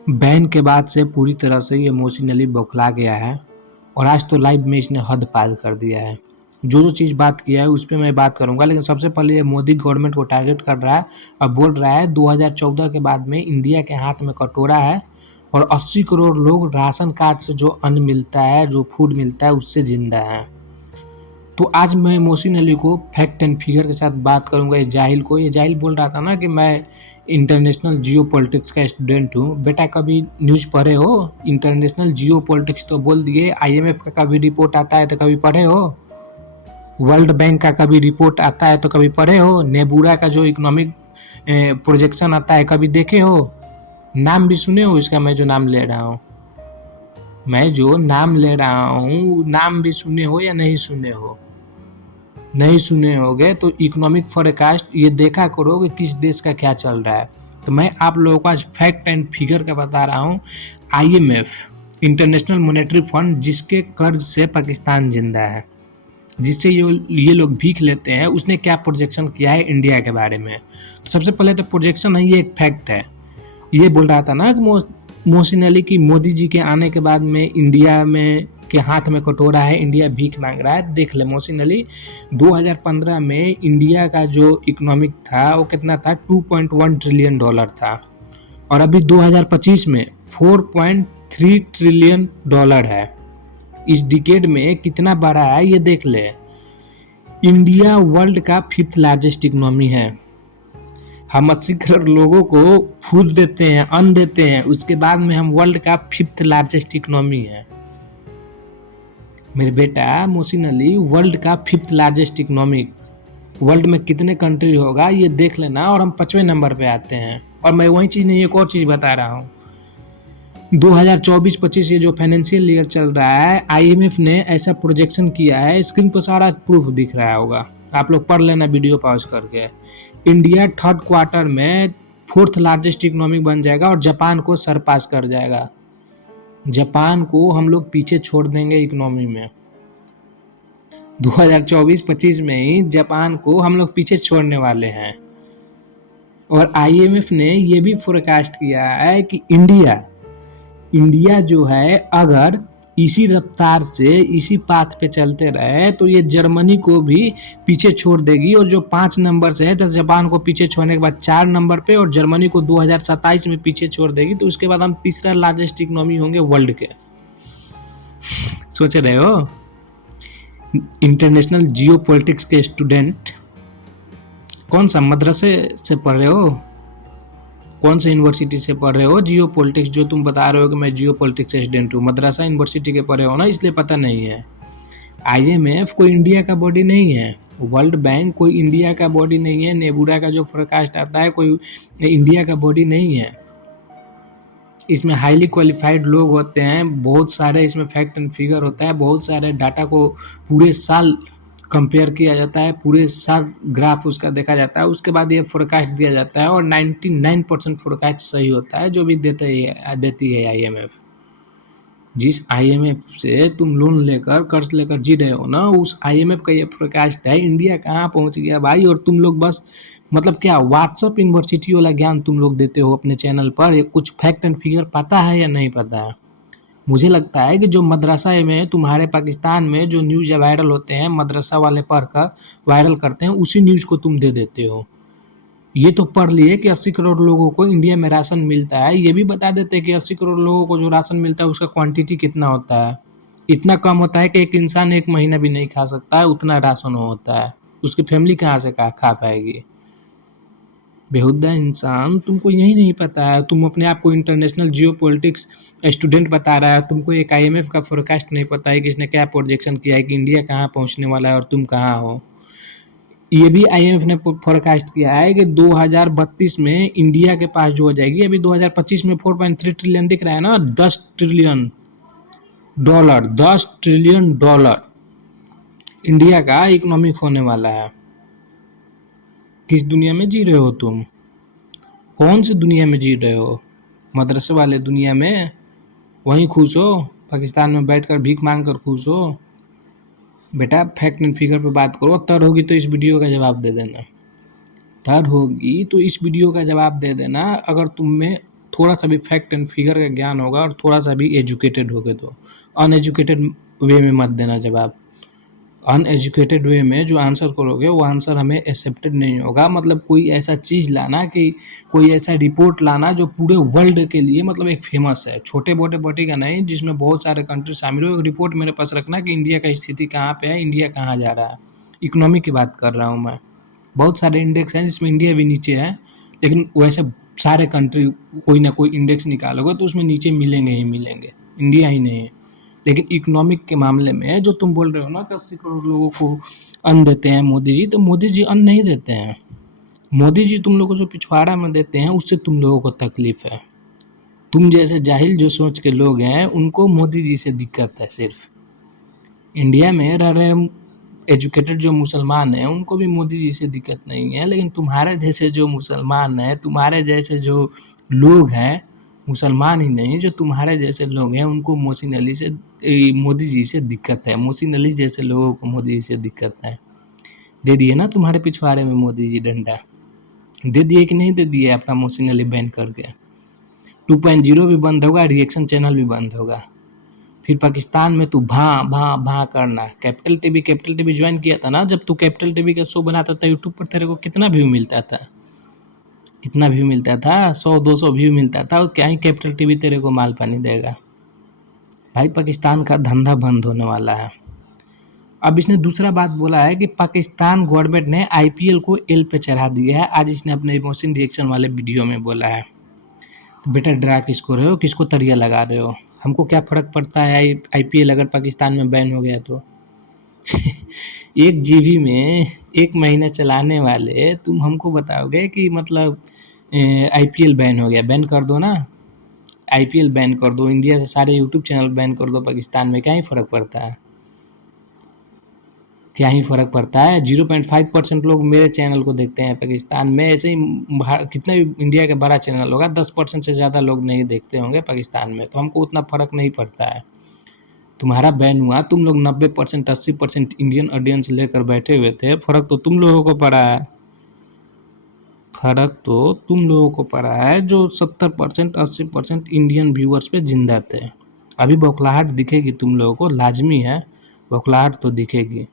Ban के बाद से पूरी तरह से ये इमोशनली बौखला गया है और आज तो लाइव में इसने हद पार कर दिया है। जो चीज़ बात किया है उस पे मैं बात करूँगा, लेकिन सबसे पहले ये मोदी गवर्नमेंट को टारगेट कर रहा है और बोल रहा है 2014 के बाद में इंडिया के हाथ में कटोरा है और 80 करोड़ लोग राशन कार्ड से जो अन्न मिलता है, जो फूड मिलता है उससे ज़िंदा हैं। तो आज मैं मोहसिन अली को फैक्ट एंड फिगर के साथ बात करूंगा। ये जाहिल बोल रहा था ना कि मैं इंटरनेशनल जियो पॉलिटिक्स का स्टूडेंट हूँ। बेटा कभी न्यूज़ पढ़े हो? इंटरनेशनल जियो पॉलिटिक्स तो बोल दिए, IMF का कभी रिपोर्ट आता है तो कभी पढ़े हो? वर्ल्ड बैंक का कभी रिपोर्ट आता है तो कभी पढ़े हो? नेबूरा का जो इकोनॉमिक प्रोजेक्शन आता है कभी देखे हो? नाम भी सुने हो इसका? मैं जो नाम ले रहा हूँ नाम भी सुने हो या नहीं सुने हो? नहीं सुने होगे तो इकोनॉमिक फोरकास्ट ये देखा करो कि किस देश का क्या चल रहा है। तो मैं आप लोगों को आज फैक्ट एंड फिगर का बता रहा हूँ। IMF इंटरनेशनल मॉनेटरी फंड जिसके कर्ज से पाकिस्तान जिंदा है, जिससे ये लोग भीख लेते हैं, उसने क्या प्रोजेक्शन किया है इंडिया के बारे में। तो सबसे पहले तो प्रोजेक्शन है, ये एक फैक्ट है। ये बोल रहा था ना कि मोहसिन अली की मोदी जी के आने के बाद में इंडिया में के हाथ में कटोरा है, इंडिया भीख मांग रहा है। देख ले मोहसिन अली, 2015 में इंडिया का जो इकोनॉमिक था वो कितना था? 2.1 ट्रिलियन डॉलर था और अभी 2025 में 4.3 ट्रिलियन डॉलर है। इस डिकेड में कितना बढ़ा है ये देख ले। इंडिया वर्ल्ड का 5th लार्जेस्ट इकोनॉमी है। हम 80 करोड़ लोगों को फूड देते हैं, अन्न देते हैं, उसके बाद में हम वर्ल्ड का 5th लार्जेस्ट इकोनॉमी है। मेरे बेटा मोहसिन अली, वर्ल्ड का 5th लार्जेस्ट इकोनॉमी, वर्ल्ड में कितने कंट्री होगा ये देख लेना और हम 5वें नंबर पे आते हैं। और मैं वही चीज़ नहीं, एक और चीज़ बता रहा हूँ। 2024-25 ये जो फाइनेंशियल ईयर चल रहा है, IMF ने ऐसा प्रोजेक्शन किया है, स्क्रीन पर सारा प्रूफ दिख रहा होगा, आप लोग पढ़ लेना वीडियो पॉज करके। इंडिया 3rd क्वार्टर में 4th लार्जेस्ट इकोनॉमी बन जाएगा और जापान को सरपास कर जाएगा। जापान को हम लोग पीछे छोड़ देंगे इकोनॉमी में। 2024-25 में ही जापान को हम लोग पीछे छोड़ने वाले हैं। और IMF ने ये भी फोरकास्ट किया है कि इंडिया जो है अगर इसी रफ्तार से इसी पाथ पे चलते रहे तो ये जर्मनी को भी पीछे छोड़ देगी, और जो 5 नंबर से है तो जापान को पीछे छोड़ने के बाद 4 नंबर पे और जर्मनी को 2027 में पीछे छोड़ देगी। तो उसके बाद हम 3रा लार्जेस्ट इकोनॉमी होंगे वर्ल्ड के। सोच रहे हो? इंटरनेशनल जियो पॉलिटिक्स के स्टूडेंट, कौन सा मदरसे से पढ़ रहे हो? कौन से यूनिवर्सिटी से पढ़ रहे हो? जियो पॉलिटिक्स जो तुम बता रहे हो कि मैं जियो पॉलिटिक्स से स्टूडेंट हूँ, मदरसा यूनिवर्सिटी के पढ़े हो ना, इसलिए पता नहीं है। IMF कोई इंडिया का बॉडी नहीं है, वर्ल्ड बैंक कोई इंडिया का बॉडी नहीं है, नेबूरा का जो फोरकास्ट आता है कोई इंडिया का बॉडी नहीं है। इसमें हाईली क्वालिफाइड लोग होते हैं, बहुत सारे इसमें फैक्ट एंड फिगर होता है, बहुत सारे डाटा को पूरे साल कंपेयर किया जाता है, पूरे साल ग्राफ उसका देखा जाता है, उसके बाद ये फोरकास्ट दिया जाता है और 99% फोरकास्ट सही होता है जो भी देती है IMF। जिस IMF से तुम लोन लेकर कर्ज लेकर जी रहे हो ना, उस IMF का ये फोरकास्ट है। इंडिया कहाँ पहुँच गया भाई, और तुम लोग बस मतलब क्या व्हाट्सअप यूनिवर्सिटी वाला ज्ञान तुम लोग देते हो अपने चैनल पर। ये कुछ फैक्ट एंड फिगर पता है या नहीं पता है? मुझे लगता है कि जो मदरसा में तुम्हारे पाकिस्तान में जो न्यूज़ वायरल होते हैं, मदरसा वाले पढ़कर वायरल करते हैं, उसी न्यूज़ को तुम दे देते हो। ये तो पढ़ लिए कि 80 करोड़ लोगों को इंडिया में राशन मिलता है, ये भी बता देते हैं कि 80 करोड़ लोगों को जो राशन मिलता है उसका क्वांटिटी कितना होता है। इतना कम होता है कि एक इंसान 1 महीना भी नहीं खा सकता है, उतना राशन होता है। उसकी फैमिली कहाँ से खा पाएगी? बेहुदा इंसान, तुमको यही नहीं पता है। तुम अपने आप को इंटरनेशनल जियो पॉलिटिक्स स्टूडेंट बता रहा है, तुमको एक IMF का फोरकास्ट नहीं पता है कि इसने क्या प्रोजेक्शन किया है कि इंडिया कहाँ पहुँचने वाला है और तुम कहाँ हो। ये भी IMF ने फोरकास्ट किया है कि 2032 में इंडिया के पास जो हो जाएगी, अभी 2025 में 4.3 ट्रिलियन दिख रहा है ना, 10 ट्रिलियन डॉलर इंडिया का इकोनॉमिक होने वाला है। किस दुनिया में जी रहे हो तुम? कौन सी दुनिया में जी रहे हो? मदरसे वाले दुनिया में? वहीं खुश हो? पाकिस्तान में बैठकर भीख मांग कर खुश हो? बेटा फैक्ट एंड फिगर पे बात करो। तर होगी तो इस वीडियो का जवाब दे देना, अगर थोड़ा सा भी फैक्ट एंड फिगर का ज्ञान होगा और थोड़ा सा भी एजुकेटेड होगे तो। अनएजुकेटेड वे में मत देना जवाब। अनएजुकेटेड वे में जो आंसर करोगे वो आंसर हमें एक्सेप्टेड नहीं होगा। मतलब कोई ऐसा चीज़ लाना कि कोई ऐसा रिपोर्ट लाना जो पूरे वर्ल्ड के लिए मतलब एक फेमस है, छोटे मोटे बटी का नहीं, जिसमें बहुत सारे कंट्री शामिल हो। एक रिपोर्ट मेरे पास रखना कि इंडिया का स्थिति कहाँ पे है, इंडिया कहाँ जा रहा है। इकोनॉमी की बात कर रहा हूँ मैं। बहुत सारे इंडेक्स हैं जिसमें इंडिया भी नीचे है, लेकिन वैसे सारे कंट्री कोई ना कोई इंडेक्स निकालोगे तो उसमें नीचे मिलेंगे ही मिलेंगे, इंडिया ही नहीं है। लेकिन इकोनॉमिक के मामले में जो तुम बोल रहे हो ना कि 80 करोड़ लोगों को अन्न देते हैं मोदी जी, तो मोदी जी अन्न नहीं देते हैं। मोदी जी तुम लोगों को जो पिछवाड़ा में देते हैं उससे तुम लोगों को तकलीफ है। तुम जैसे जाहिल जो सोच के लोग हैं उनको मोदी जी से दिक्कत है। सिर्फ इंडिया में रह रहे एजुकेटेड जो मुसलमान हैं उनको भी मोदी जी से दिक्कत नहीं है, लेकिन तुम्हारे जैसे जो मुसलमान हैं, तुम्हारे जैसे जो लोग हैं, मुसलमान ही नहीं जो तुम्हारे जैसे लोग हैं, उनको मोदी जी से दिक्कत है। मोहसिन अली जैसे लोगों को मोदी जी से दिक्कत है। दे दिए ना तुम्हारे पिछवाड़े में मोदी जी डंडा, दे दिए कि नहीं दे दिए आपका मोहसिन अली बैन करके। 2.0 भी बंद होगा, रिएक्शन चैनल भी बंद होगा। फिर पाकिस्तान में तू भां भां भां करना। कैपिटल टीवी ज्वाइन किया था ना, जब तू कैपिटल टीवी का शो बनाता था यूट्यूब पर, तेरे को कितना व्यू मिलता था? कितना व्यू मिलता था? 100-200 व्यू मिलता था। और क्या ही कैपिटल टीवी तेरे को माल पानी देगा भाई। पाकिस्तान का धंधा बंद होने वाला है। अब इसने दूसरा बात बोला है कि पाकिस्तान गवर्नमेंट ने IPL को एल पे चढ़ा दिया है। आज इसने अपने इमोशन रिएक्शन वाले वीडियो में बोला है। तो बेटा डरा किसको रहे हो, किसको तरिया लगा रहे हो? हमको क्या फ़र्क पड़ता है IPL अगर पाकिस्तान में बैन हो गया तो। 1 GB में 1 महीना चलाने वाले तुम हमको बताओगे कि मतलब IPL बैन हो गया। बैन कर दो ना, IPL बैन कर दो, इंडिया से सारे यूट्यूब चैनल बैन कर दो पाकिस्तान में, क्या ही फ़र्क पड़ता है? क्या ही फ़र्क पड़ता है? 0.5% लोग मेरे चैनल को देखते हैं पाकिस्तान में। ऐसे ही कितना भी इंडिया का बड़ा चैनल होगा, 10% से ज़्यादा लोग नहीं देखते होंगे पाकिस्तान में, तो हमको उतना फ़र्क नहीं पड़ता है। तुम्हारा बैन हुआ, तुम लोग 90% 80% इंडियन ऑडियंस लेकर बैठे हुए थे, फ़र्क तो तुम लोगों को पड़ा है। फ़र्क तो तुम लोगों को पड़ा है जो 70% 80% इंडियन व्यूअर्स पे जिंदा थे। अभी बौखलाहट दिखेगी तुम लोगों को, लाजमी है बौखलाहट तो दिखेगी।